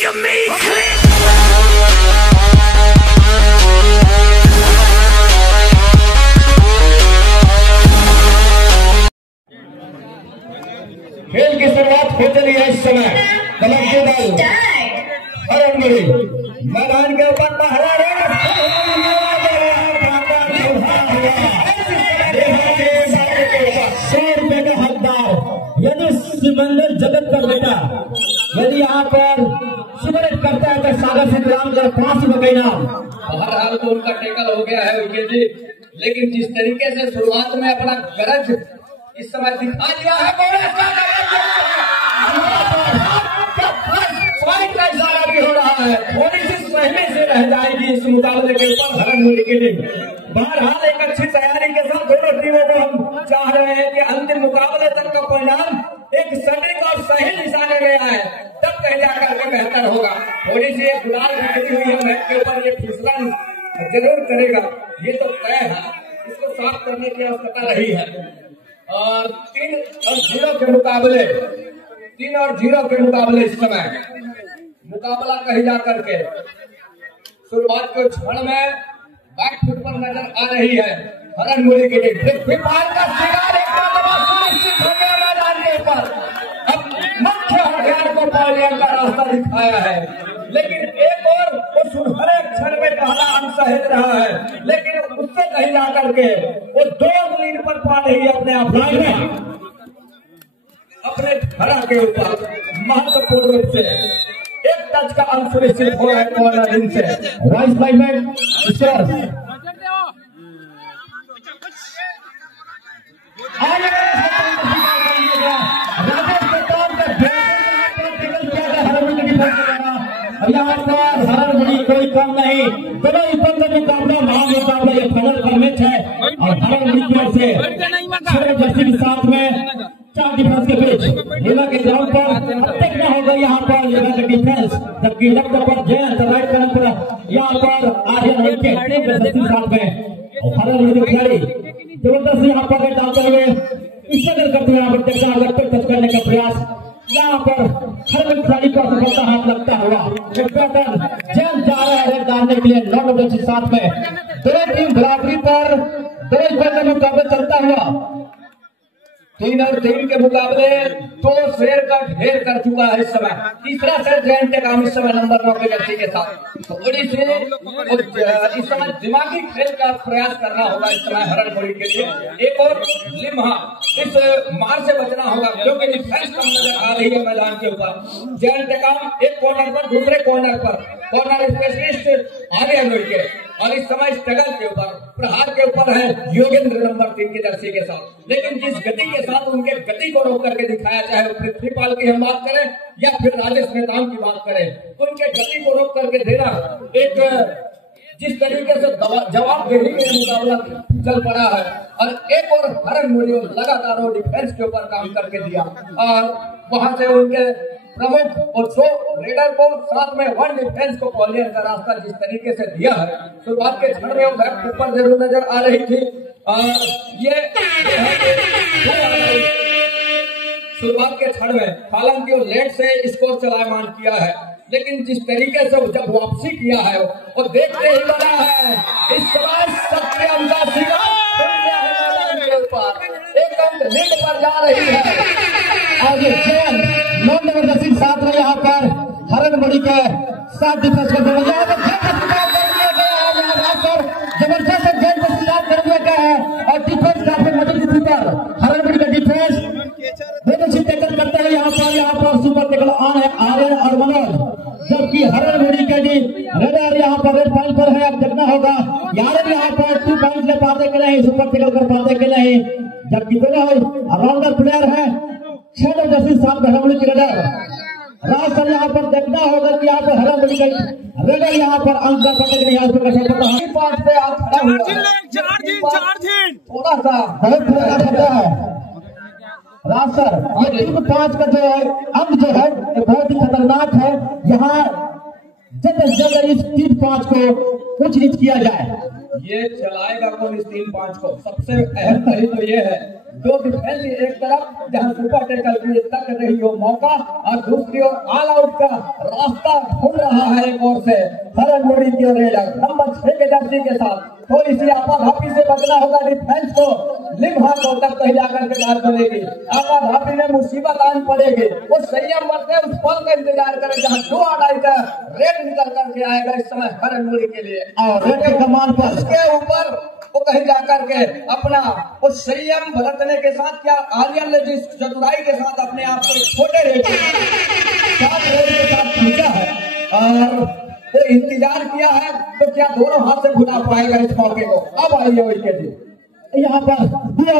to me, click. खेल की शुरुआत हो चली है इस समय। कबड्डी दल हरणमुड़ी मैदान के ऊपर पहरा यदि सिमंदर जगत का बेटा यदि यहाँ पर सिमरन करता है तो सागर सिंह राम का 5 रुपए नाम। बहरहाल तो उनका टेकल हो गया है विकेट जी, लेकिन जिस तरीके से शुरुआत में अपना गरज इस समय दिखा दिया है का इशारा भी हो रहा है, थोड़ी सी सहमे से रह जाएगी इस मुकाबले के ऊपर हरणमुड़ी की टीम। बहरहाल एक अच्छी तैयारी के साथ दोनों टीमों को हम चाह रहे हैं कि अंतिम मुकाबले तक का परिणाम एक सटीक और सही निशाने में आए, तब कहीं जाकर के बेहतर होगा। थोड़ी सी एक गुलाल बिखरी हुई है मैच के ऊपर, ये फिसलन जरूर करेगा, ये तो तय है, इसको साफ करने की आवश्यकता रही है। और 3 और 0 के मुकाबले इस समय मुकाबला कही जाकर के शुरुआत के क्षण में बैक फुट पर नजर आ रही है हरणमुड़ी की टीम। का शिकार एक सुनिश्चित हो गया मैदान के ऊपर। अब मुख्य हथियार को पाने का रास्ता दिखाया है, लेकिन एक और वो सुनहरे क्षण में पहला अंक सहेज रहा है, लेकिन उससे कहीं जाकर के वो 2 लीड पर पा रही है अपने आप में अपने धरा के ऊपर। महत्वपूर्ण रूप से एक टच का अंक सुनिश्चित हो रहा है कॉर्नर इन से। राइस लाइनमैन यहाँ पर हरणमुड़ी कोई कम नहीं, दोनों इतना मुकाबला महामुकाबला ये फाइनल का मैच है और हरणमुड़ी की ओर से जर्सी के साथ में 4 डिफेंस के बीच लीला के ग्राउंड पर देखना होगा यहाँ पर लीला का डिफेंस, जबकि लेफ्ट पर जयंत राइट कॉर्नर पर यहाँ पर आर्यन विकेट जर्सी के साथ में और हरणमुड़ी खिलाड़ी जबरदस्त यहाँ पर डालते हुए स्ट्रगल करते हुए यहाँ पर देखना होगा टच करने का प्रयास। यहाँ पर हर खिलाड़ी को सफलता हाथ लगता हुआ कैप्टन जैन जा रहे हैं डालने के लिए 9 नंबर के साथ में। दोनों टीम बराबरी पर 2 का मुकाबला चलता हुआ 3 और 3 के मुकाबले 2 शेर का ढेर कर चुका है इस समय। तीसरा शेर जयंत काम इस समय नंबर 9 के जर्सी के साथ। थोड़ी सी इस समय दिमागी खेल का प्रयास करना होगा इस समय हरणमुड़ी के लिए। एक और लिम्हा इस मार से बचना होगा क्योंकि डिफेंस कम नजर आ रही है मैदान के ऊपर। जयंत काम एक कॉर्नर पर, दूसरे कॉर्नर पर कॉर्नर स्पेशलिस्ट आगे मिलके और इस समय स्ट्रगल के ऊपर प्रहार के ऊपर है योगेंद्र नंबर 3 की जर्सी के साथ। लेकिन जिस गति के साथ उनके गति को रोक करके दिखाया, चाहे पृथ्वीपाल की हम बात करें या फिर राजेश नेताम की बात करें, उनके गति को रोक करके देना एक जिस तरीके से जवाबदेही में मुकाबला चल पड़ा है। और एक और हरणमुड़ी लगातार वो डिफेंस के ऊपर काम करके दिया और वहां से उनके प्रमुख और 2 रेडर को साथ में 1 डिफेंस को क्वालियर का रास्ता जिस तरीके से दिया है, शुरुआत के क्षण में वो बैक ऊपर जरूर नजर आ रही थी। ये शुरुआत के क्षण में हालांकि वो लेट से स्कोर चलायमान किया है, लेकिन जिस तरीके से जब वापसी किया है वो देखते ही लगा है इस समय सत्यम का शिकार के ऊपर एक अंक लीड पर जा रही है। और ये जैन 9 नंबर के साथ में यहाँ पर हरणमुड़ी के 7 डिफेंस कर दिया जबरदस्त जैन को शिकार कर दिया गया है और डिफेंस काफी मजबूत पर हरणमुड़ी का डिफेंस बहुत अच्छी टक्कर करते हैं। यहाँ पर सुपर टैकल ऑन है आर्यन और मनोज, जबकि हरणमुड़ी के रेडर यहाँ पर रेड पॉइंट पर है। अब देखना होगा यार यहाँ पर 2 पॉइंट ले पाते कि नहीं, सुपर टैकल कर पाते कि नहीं, जबकि दोनों ऑलराउंडर प्लेयर है। 6 नंबर जर्सी साथ में हरणमुड़ी के रेडर राज सर यहाँ पर देखना होगा कि यहाँ पर हरणमुड़ी का रेडर यहाँ पर अंक का पता नहीं, यहाँ पर पांच पे आप खड़ा हुआ थोड़ा सा बहुत बड़ा खतरा है राज सर। ये 3-5 का जो है अंक जो है बहुत ही खतरनाक है। यहाँ जगह इस 3-5 को कुछ नीच किया जाए। ये चलाएगा कौन इस 3-5 को? सबसे अहम पहली तो ये है, दो डिफेंस एक तरफ जहां सुपर टैकल की तक रही हो मौका, और दूसरी ओर ऑल आउट का रास्ता ढूंढ रहा है एक ओर से हरन मोड़ी की रेलर नंबर 6 के जर्सी के साथ। थोड़ी सी आपाधापी से बचना होगा डिफेंस को, लिम्हा को तब कहीं जाकर के बात बनेगी। आपाधापी में मुसीबत आन पड़ेगी, वो संयम बरते उस पल का इंतजार करें जहाँ 2 अढ़ाई का रेड निकल करके आएगा इस समय हरन मोड़ी के लिए। और रेड के कमान पर उसके ऊपर वो कहीं जाकर के अपना वो संयम बरतने के साथ, क्या आर्यन ने जिस चतुराई के साथ अपने आप को छोटे रेड के साथ खींचा है और वो इंतजार किया है, तो क्या दोनों हाथ से घुटा पाएगा इस मौके को? अब आइए विकेट जी, यहाँ पर दिया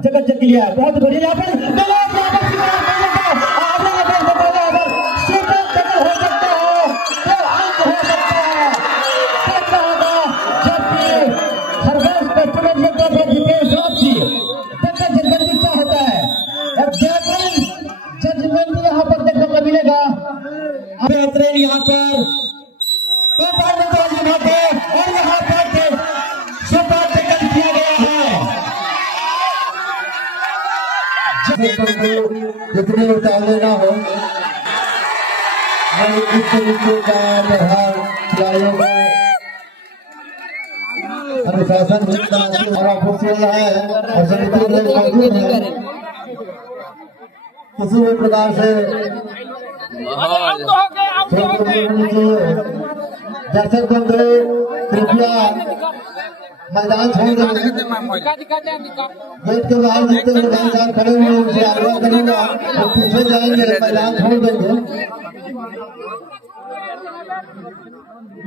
जगत जग लिया, बहुत बढ़िया। यहाँ पर जजमेंट यहाँ पर देखने को मिलेगा। बेहतरीन यहाँ पर और यहाँ पर सुपर टैकल किया गया है। जितने उतावले ना हो, इस तरीके का व्यवहार खिलाड़ियों को अनुशासन ऑफिशियल है और समिति में मौजूद है। किसी भी प्रकार से दर्शक बंधु कृपया मैदान छोड़ देंगे, गेट के बाहर जितने मैदान साहब खड़े हुए उनसे आग्रह करूंगा वो पीछे जाएंगे, मैदान छोड़ देंगे।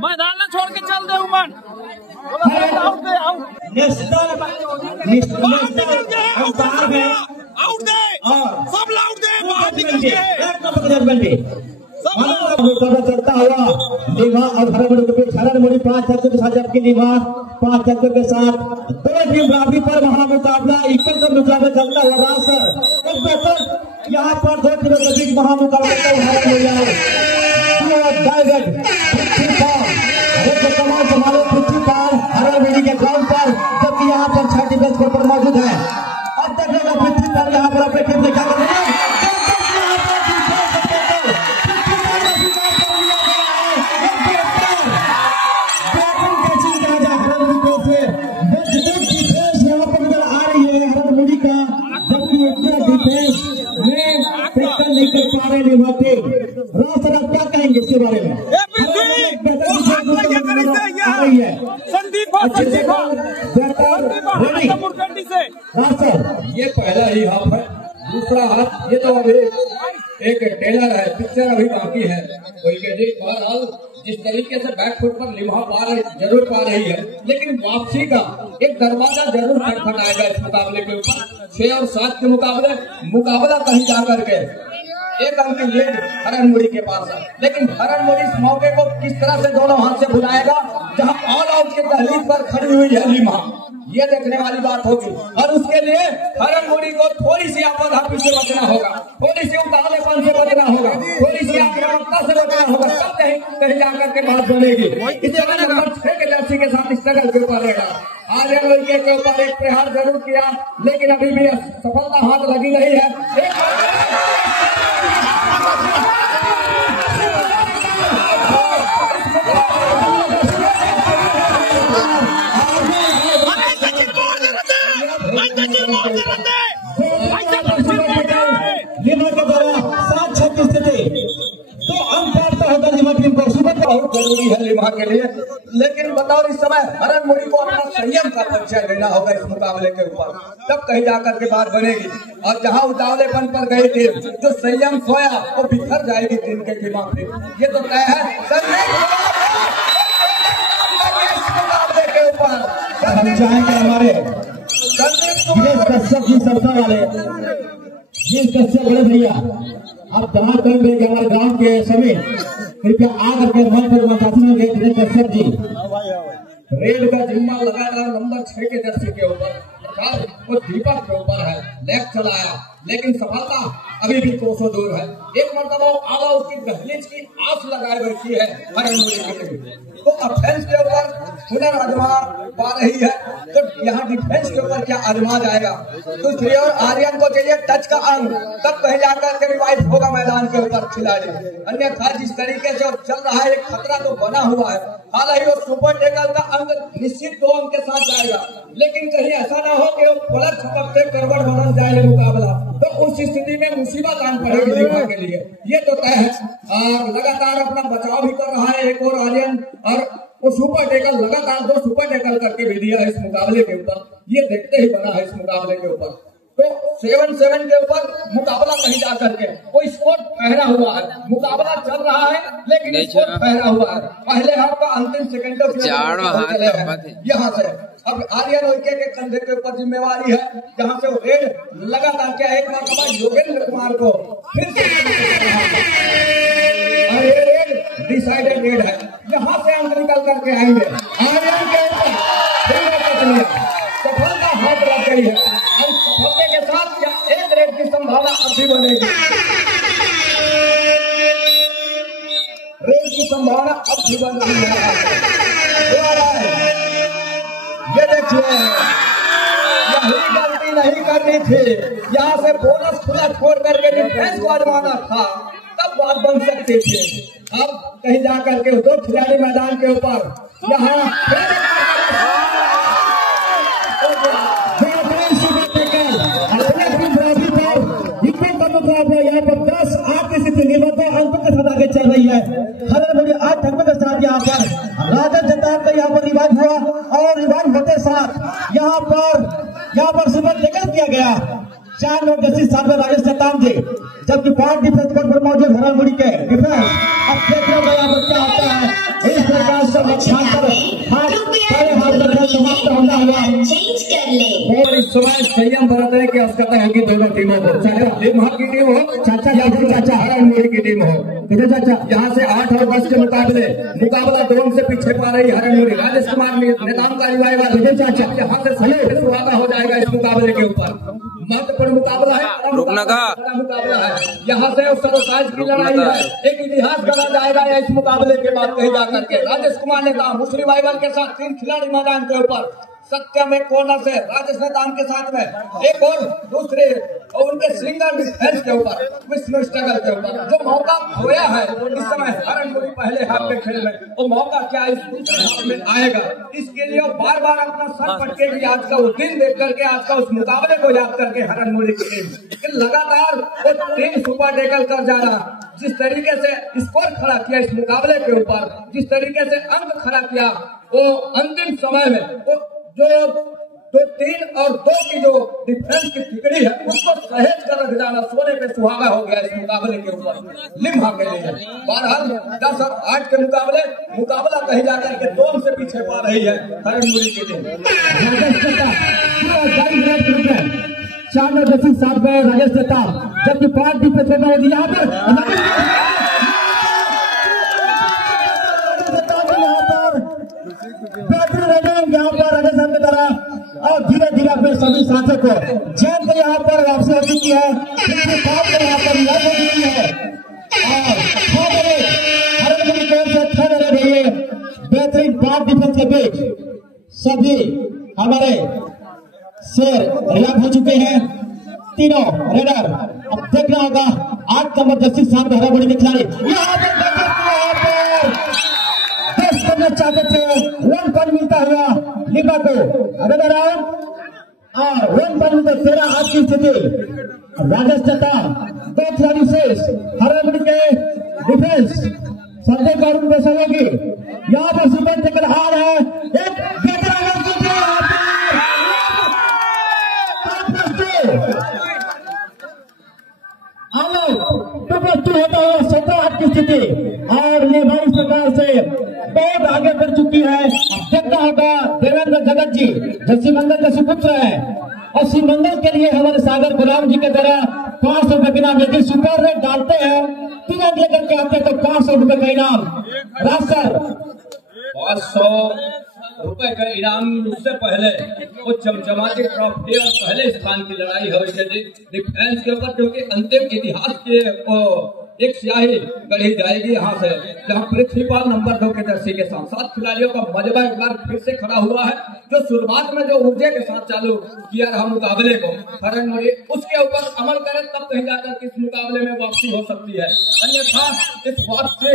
मैदान छोड़ के चल दे उमन, आउट दे, सब आउट दे, बाहर निकल के चलता हुआ लीमा और हरन मोड़ी 5 छक्कों के साथ, जबकि लीमा 5 छक्कों के साथ। दोनों टीम बराबरी पर महामुकाबला इक्वल का मुकाबला चलता हुआ रास्ता एक बेहतर यहाँ पर 2 टीमों के बीच महामुकाबला कमाल संभाले पृथ्वी पार हरन मोड़ी के ग्राउंड पर, जबकि यहाँ पर 6 डिफेंस पर मौजूद है। अब तक पृथ्वी पार यहाँ पर अपने खेल में क्या कर रहे हैं। नहीं कर पा रहे निभाते रास्ता, क्या कहेंगे इसके बारे में? ये पहला ही हाफ है, दूसरा हाफ ये तो अभी एक टेलर है, पिक्चर अभी बाकी है। जी बहरहाल जिस तरीके से बैकफुट पर लिम्हा जरूर पा रही है, लेकिन वापसी का एक दरवाजा जरूर खटखटाएगा इस मुकाबले के ऊपर। 6 और 7 के मुकाबला कहीं जाकर के एक अंक की लीड हरन मुड़ी के पास है, लेकिन हरन मुड़ी इस मौके को किस तरह से दोनों हाथ से बुलाएगा, जहां ऑल आउट के दहलीज पर खड़ी हुई है लिम्हा, ये देखने वाली बात होगी। और उसके लिए हरन मुड़ी को थोड़ी सी आपाधापी से बचना होगा, थोड़ी सी उतावलेपन से बचना होगा, थोड़ी सी आक्रामकता से बचना होगा, तब कहीं जाकर के बात बनेगी। इस जगह नंबर 6 के जर्सी के साथ स्ट्रगल के ऊपर रहेगा। आर्यन विकेट के ऊपर एक प्रहार जरूर किया, लेकिन अभी भी सफलता हाथ लगी नहीं है। लिमा के द्वारा 7-6 की स्थिति, तो अंक प्राप्त होगा लिमा टीम को। सुबह बहुत जरूरी है लिम्हा के लिए, लेकिन बताओ इस समय हरन मुड़ी को अपना संयम का परिचय देना होगा इस मुकाबले के ऊपर, तब कहीं जाकर के बात बनेगी। और जहां उतावलेपन पर गई टीम, जो संयम खोया वो बिखर जाएगी टीम के दिमाग में, ये तो तय है। के ऊपर हम चाहेंगे हमारे कश्यप जी सरसा वाले कश्यप बड़े भैया आप दवा कर देंगे हमारे गांव के सभी, कृपया आकर के मंच पर मंचासन गए कश्यप जी। रेल का जिम्मा लगातार नंबर 6 के जर्सी के ऊपर, वो दीपक के ऊपर है। लेफ्ट चलाया, लेकिन सफलता अभी भी कोसों दूर है। एक मरतबा आला उसकी दहलीज की आस लगाए बैठी है हरण मुड़ी के लिए, तो ऑफेंस के ऊपर हुनर आजमा पा रही है, तो यहाँ डिफेंस के ऊपर क्या आजमा जाएगा। दूसरी ओर आर्यन को चाहिए टच का अंग, तब कहीं जाकर के रिवाइव होगा मैदान के ऊपर खिलाड़ी, अन्यथा जिस तरीके से चल रहा है एक खतरा तो बना हुआ है। हालांकि वो सुपर टेकल का अंक निश्चित 2 अंक के साथ जाएगा, लेकिन कहीं ऐसा ना हो कि वो पलट छपकते करवट बदल जाए मुकाबला, तो उस स्थिति में मुसीबत आन पड़ेगी लिम्हा के लिए, ये तो तय है। और लगातार अपना बचाव भी कर रहा है एक और आर्यन, और वो सुपर टेकल लगातार 2 सुपर टेकल करके भी दिया है इस मुकाबले के ऊपर, ये देखते ही बना है इस मुकाबले के ऊपर। तो 7-7 के ऊपर मुकाबला कहीं जा करके कोई स्कोर ठहरा हुआ है, मुकाबला चल रहा है लेकिन स्कोर ठहरा हुआ है। पहले हाफ का अंतिम सेकंडों यहाँ से अब आर्यन उइके के कंधे के ऊपर जिम्मेवारी है, जहाँ से वो रेड लगातार क्या एक मरतबा योगेंद्र कुमार को फिर से और ये रेड डिसाइडेड रेड है, यहाँ से अंक निकल करके आएंगे आर्यन के ऊपर सफलता हाथ लग गई है, और सफलता के साथ क्या एक रेड की संभावना अब भी बनेगी, रेड की संभावना अब भी बन रही है। ये देखिए यही गलती नहीं करनी थी, यहाँ से बोनस खुला छोड़ करके डिफेंस को आजमाना था, तब बात बन सकती थी। अब कहीं जाकर के 2 खिलाड़ी मैदान के ऊपर यहाँ यहाँ पर 10-8 की स्थिति निर्भर अंकों के साथ आगे चल रही है। हरण मुड़ी 8 अंकों के साथ यहाँ पर राजन जताब का यहाँ पर रिवाइव हुआ, और रिवाइव होते साथ यहाँ पर सुपर टेकल किया गया 4 लोग जैसी साथ में राजेश जताब जी, जबकि 5 डिफेंस कोर्ट पर मौजूद हरण मुड़ी के डिफेंस। अब देख रहे हो यहाँ पर क्या होता है, इस प्रकार से समाप्त होना हुआ। और इस समय संयम बरतने की आवश्यकता होगी दोनों टीमों को, चाहे लिम्हा की टीम हो चाचा या फिर चाचा हरण मुड़ी की टीम हो। चाचा यहाँ से 8 और 10 के मुकाबला 2 से पीछे पा रही हरण मुड़ी। राजेश कुमार निदान का रिवाइवल चाचा यहाँ से सही सुहागा हो जाएगा इस मुकाबले के ऊपर। महत्वपूर्ण मुकाबला है, बड़ा मुकाबला है, यहाँ से सर्वसाइज की लड़ाई है, एक इतिहास गढ़ा जाएगा या इस मुकाबले के बाद कहीं जाकर के। राजेश कुमार ने कहा उस रिवाइवल के साथ 3 खिलाड़ी मैदान के ऊपर, सत्यम एक कॉर्नर से राजेश नेताम के साथ में एक और दूसरे और उनके सिंगल डिफेंस के ऊपर विष्णु स्ट्रगल के ऊपर जो मौका खोया है इस समय हरण मुड़ी पहले हाफ के खेल में, वो मौका क्या इस दूसरे हाफ में आएगा, इसके लिए बार बार अपना सर पटकेगी। आज का वो दिन देख करके, आज का उस मुकाबले को याद करके हरण मुड़ी की टीम लगातार वो 3 सुपर टेकल कर जा रहा, जिस तरीके से स्कोर खड़ा किया इस मुकाबले के ऊपर, जिस तरीके से अंक खड़ा किया, वो अंतिम समय में वो जो 3 और 2 की जो डिफेंस की ठिकड़ी है उसको सहेज कर रख जाना सोने पे सुहागा हो गया इस मुकाबले के ऊपर लिम्हा के लिए। बहरहाल 10 और 8 के मुकाबला कहीं जाकर के 2 से पीछे पा रही है हरण मुड़ी की टीम। 4 लोग जैसी साथ में राजेश नेताम, जबकि 5 डिफेंस में यहाँ पर यहाँ पर राजस्थान की तरह, और धीरे धीरे अपने सभी साथियों को जैन को यहाँ पर वापसी हो चुकी है, यहाँ पर याद हो चुकी है, और हरण मुड़ी की ओर से खड़े रहिए। बेहतरीन 5 डिफेंस के बीच सभी हमारे शेर रियाब हो चुके हैं, तीनों रेडर। अब देखना होगा 8 नंबर जस्टिस साहब हरण मुड़ी के खिलाड़ी यहाँ पर करना चाहते थे, 1 पॉइंट मिलता हुआ लिम्हा को अगले राउंड, और 1 पॉइंट मिलता 13 आज की स्थिति। राजेश जताब 2 खिलाड़ी शेष हरण मुड़ी के डिफेंस संजय कारून में सहयोगी यहाँ पर सुपर टेकल हार है, एक होता हुआ 17 आज की स्थिति, और ये भाई इस प्रकार से बहुत आगे बढ़ चुकी है। देखना होगा देवेंद्र जगत जी जो श्रीमंगल के सुपुत्र है, और श्रीमंगल के लिए हमारे सागर गुलाम जी के द्वारा 500 रुपए के इनाम, यदि सुपर रेट डालते हैं 3 अंक लेकर के आते हैं तो 500 रुपए का इनाम। राज सर 500 रुपए का इनाम। उससे पहले वो चमचमाती ट्रॉफी और पहले स्थान की लड़ाई है डिफेंस के ऊपर, क्योंकि अंतिम इतिहास के एक स्याही गढ़ी जाएगी यहाँ से, जहाँ पृथ्वीपाल नंबर 2 के जर्सी के साथ 7 खिलाड़ियों का मजबा एक बार फिर से खड़ा हुआ है, जो शुरुआत में जो ऊर्जा के साथ चालू किया रहा मुकाबले को हरण मोड़ी, उसके ऊपर अमल करे तब कहीं जाकर इस मुकाबले में वापसी हो सकती है। अन्यथा इस वापसी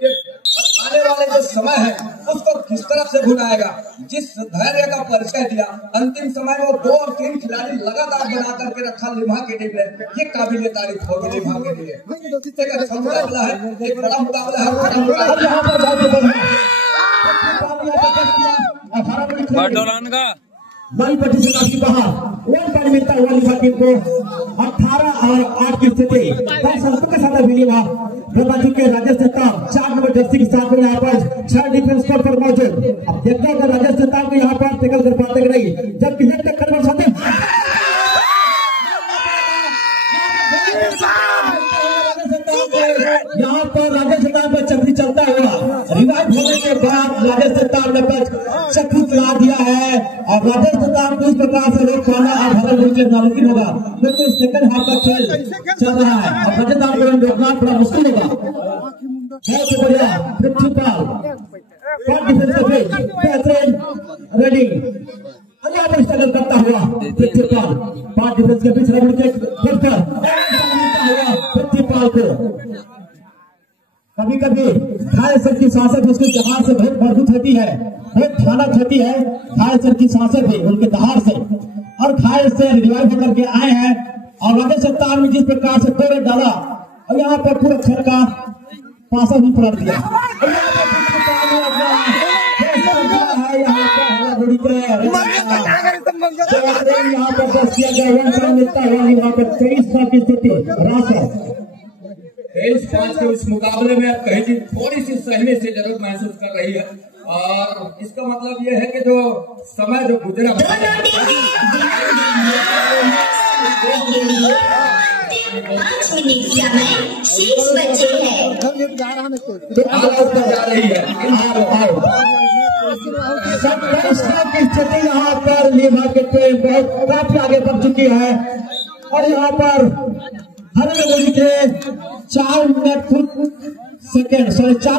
के आने वाले जो समय है उसको किस तरह से भुनाएगा। जिस धैर्य का परिचय दिया अंतिम समय में 2 और 3 खिलाड़ी लगातार बना करके रखा लिम्हा के टीम ने, ये काबिले तारीफ होगी लिम्हा के लिए। एक अच्छा मुकाबला है, एक बड़ा मुकाबला है, बड़ा मुकाबला बड़ी पट्टी से काफी कहा वन पॉइंट मिलता हुआ लिम्हा टीम को 18 और 8 की स्थिति 10 अंकों के साथ अभी चुके राजेश जगताप 4 नंबर जर्सी के साथ में यहाँ पर 6 डिफेंस स्कोर पर मौजूद। अब देखते हैं राजेश जगताप को यहाँ पर टैकल कर पाते कि नहीं, जबकि एक टक्कर पर साथ यहाँ पर राजेश जगताप पर चक्री चलता हुआ रिवाइव होने के बाद राजेश जगताप ने चक्री चला दिया है और राजेश जगताप को इस प्रकार से रोक पाना और भारत मुझे नामुमकिन होगा, क्योंकि सेकंड हाफ का खेल चल रहा है और राजेश जगताप को रोकना थोड़ा मुश्किल होगा। बहुत बढ़िया पृथ्वीपाल रेडी यहाँ पर स्ट्रगल करता हुआ पृथ्वीपाल 5 डिफेंस के बीच रबड़ के पृथ्वीपाल को कभी कभी घायल सर की सांसें भी उसकी दहाड़ से बहुत मजबूत होती है, बहुत ठानक होती है। घायल सर की सांसें भी उनके दहाड़ से और घायल से रिवाइव होकर के आए हैं और राजेश जगताप ने जिस प्रकार से तोड़ डाला और यहाँ पर पूरे खेल का पासा भी पलट दिया। यहाँ पर बस किया गया वन मिलता है, यहाँ पर 23 की स्थिति राशि 23-5 के उस मुकाबले में आप कहीं थोड़ी सी सहने से जरूर महसूस कर रही है और इसका मतलब ये है कि जो समय जो गुजरा शेष बचे हैं जा रही है। 27 की स्थिति यहाँ पर लिम्हा के टीम बहुत काफी आगे बढ़ चुकी है और यहाँ पर हर गोली के 4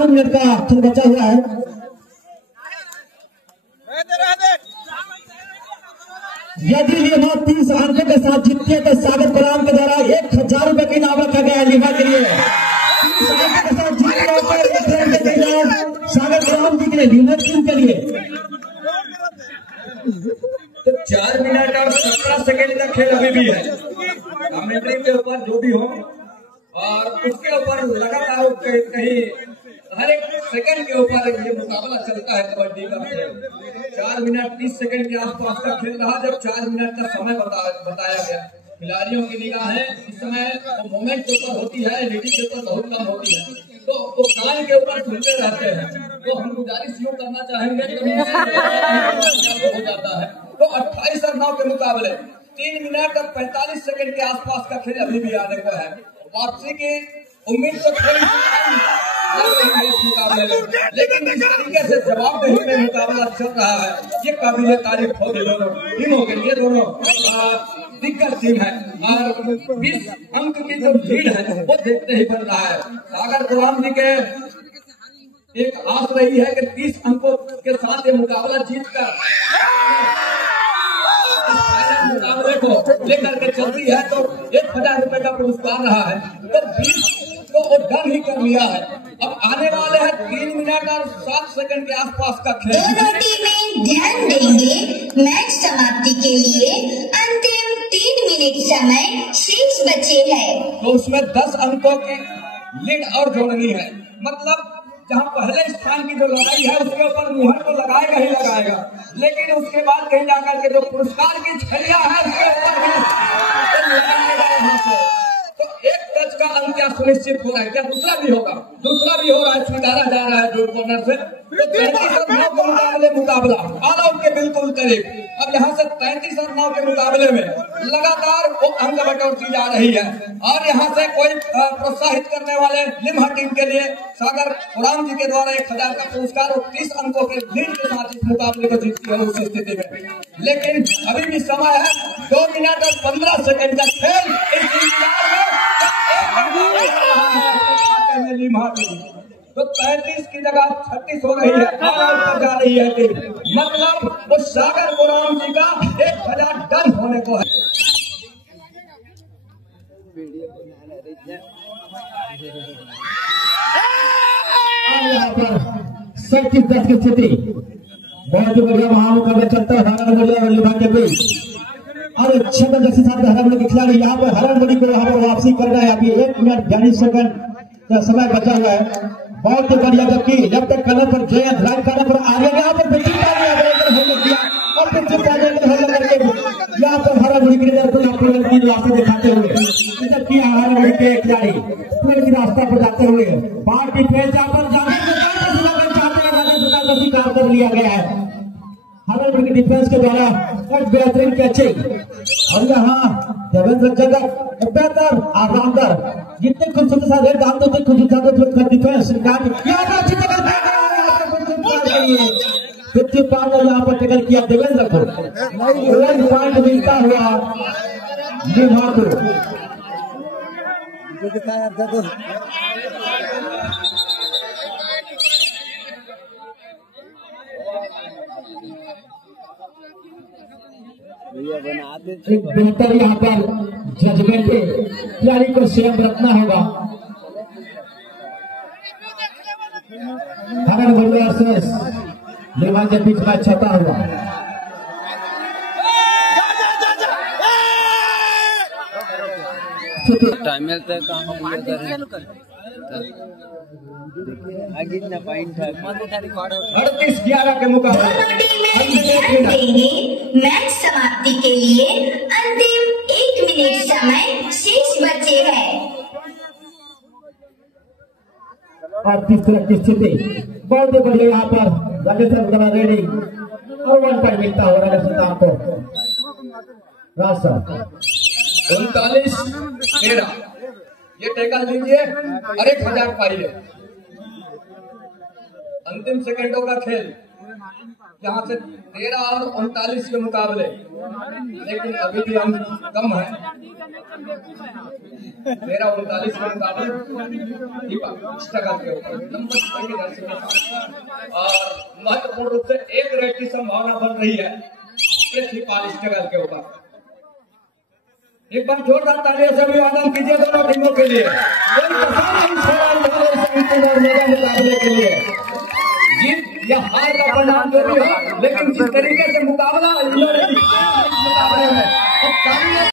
मिनट का खेल बचा हुआ है। यदि लिम्हा 30 अंकों के साथ जीतती है तो सागर गुलाम के द्वारा 1000 रुपए का इनाम रखा गया है लिम्हा के लिए। 30 अंकों के साथ जीतने सागर गुलाम जी के लिए लिम्हा टीम के लिए तो 4 मिनट और 17 सेकेंड का खेल अभी भी है। कमेंट्री के ऊपर जो भी हो और उसके ऊपर लगातार कहीं हर एक सेकंड के ऊपर ये मुकाबला चलता है कबड्डी का खेल। 4 मिनट 30 सेकंड के आसपास का खेल रहा, जब 4 मिनट का समय बताया गया। खिलाड़ियों की निगाहें इस समय मोमेंट के ऊपर होती है, एलईडी के ऊपर बहुत कम होती है, तो वो कान के ऊपर सुनते रहते हैं। तो हम गुजारिश यूँ करना चाहेंगे कि हो जाता है। तो 28 और 9 के मुकाबले 3 मिनट और 45 सेकंड के आसपास का खेल अभी भी आने को है। वापसी की उम्मीद तो थोड़ी लग रही है इस मुकाबले में, लेकिन जिस तरीके से जवाबदेही में मुकाबला चल रहा है ये काबिले तारीफ होगी दोनों टीमों के लिए। दोनों दिग्गज टीम है और 20 अंक की जो लीड है वो देखते ही बन रहा है। सागर गुलाम जी के एक आस रही है कि 30 अंकों के साथ ये मुकाबला जीतकर मुकाबले को लेकर के चलती है तो 1000 रुपए का पुरस्कार रहा है, तो 20 को वो डन ही कर लिया है। अब आने वाले हैं 3 मिनट और 7 सेकंड के आसपास का खेल। दोनों टीमें ध्यान देंगे, मैच समाप्ति के लिए अंतिम 3 मिनट समय शेष बचे हैं। तो उसमें 10 अंकों की लीड और जोड़नी है, मतलब जहाँ पहले स्थान की जो लड़ाई है उसके ऊपर मुहर तो लगाएगा ही लगाएगा, लेकिन उसके बाद कहीं जाकर के जो पुरस्कार की छलिया है उसके ऊपर भी लगाएगा यहाँ से। तो एक टच का अंक क्या सुनिश्चित हो रहा है, क्या दूसरा भी होगा? दूसरा भी हो रहा है, स्वीकारा जा रहा है दूर कॉर्नर से। तो 33 और 9 के मुकाबला ऑल आउट के के बिल्कुल करीब। अब यहाँ से 33 और 9 के मुकाबले में लगातार वो अंक बटोरती जा रही है और यहाँ से कोई प्रोत्साहित करने वाले लिम्हा टीम के लिए सागर उराम जी के द्वारा 1000 का पुरस्कार और 30 अंकों के लीड के साथ इस मुकाबले को जीतती है उस स्थिति में। लेकिन अभी भी समय है 2 मिनट और 15 सेकंड का खेल। इस लिम्हा टीम तो 35 की जगह 36 हो रही है, पर जा रही है टीम। मतलब वो सागर उराम जी का 1000 टन होने को है। यहाँ पर 37-10 की स्थिति बहुत ही बढ़िया महामुकाबला चलता है हरणगढ़िया और लिम्हा के बीच। और छेदन जैसे साथ हरणगढ़ के खिलाड़ी यहाँ पर हरणगढ़ी को यहाँ पर वापसी करना है। अभी 1 मिनट 42 सेकंड का समय बचा हुआ है। बहुत ही बढ़िया, जबकि जब तक कलर पर जय ध्यान करने पर आगे यहाँ पर यहाँ पर हरणगढ़ी की रास्ते दिखाते हुए जबकि हरणगढ़ी के खिलाड़ी पूरे की रास्ता पर जाते हुए बाढ़ की फेस यहाँ पर काम कर लिया गया है हरणगढ़ की डिफेंस के द्वारा एक बेहतरीन कैचिंग। और यहाँ देवेंद्र जगत बेहतर आरामदार जितने खूबसूरत सा रेड दाम तो खूबसूरत डिफेंस 50 पार यहाँ पर टेकल किया देवेंद्र को 1 पॉइंट मिलता हुआ लिम्हा को। एक बेहतर यहाँ पर जजमेंट खिलाड़ी को स्वयं रखना होगा। लिम्हा के बीच में छटा हुआ टाइम मिलता है काम पॉइंट है 38-11 के मुकाबले मैच समाप्ति के लिए अंतिम 1 मिनट समय शेष बचे हैं। और तीसरे की स्थिति बहुत ही बढ़िया यहाँ पर राजेश रेडिंग और 1 पॉइंट मिलता हो रहा है को 39-13 ये टेकल लीजिए और 1000 पाइए। अंतिम सेकंडों का खेल यहाँ से 13 और 39 के मुकाबले, लेकिन अभी भी हम कम है 13-39 के मुकाबले और महत्वपूर्ण रूप से एक रेड की संभावना बन रही है स्ट्रगल के ऊपर। एक बार जोरदार तालियों से अभिवादन कीजिए दोनों टीमों के लिए मुकाबले के लिए। जीत या हार का परिणाम जो भी हो, लेकिन जिस तरीके से मुकाबला इन्होंने मुकाबले में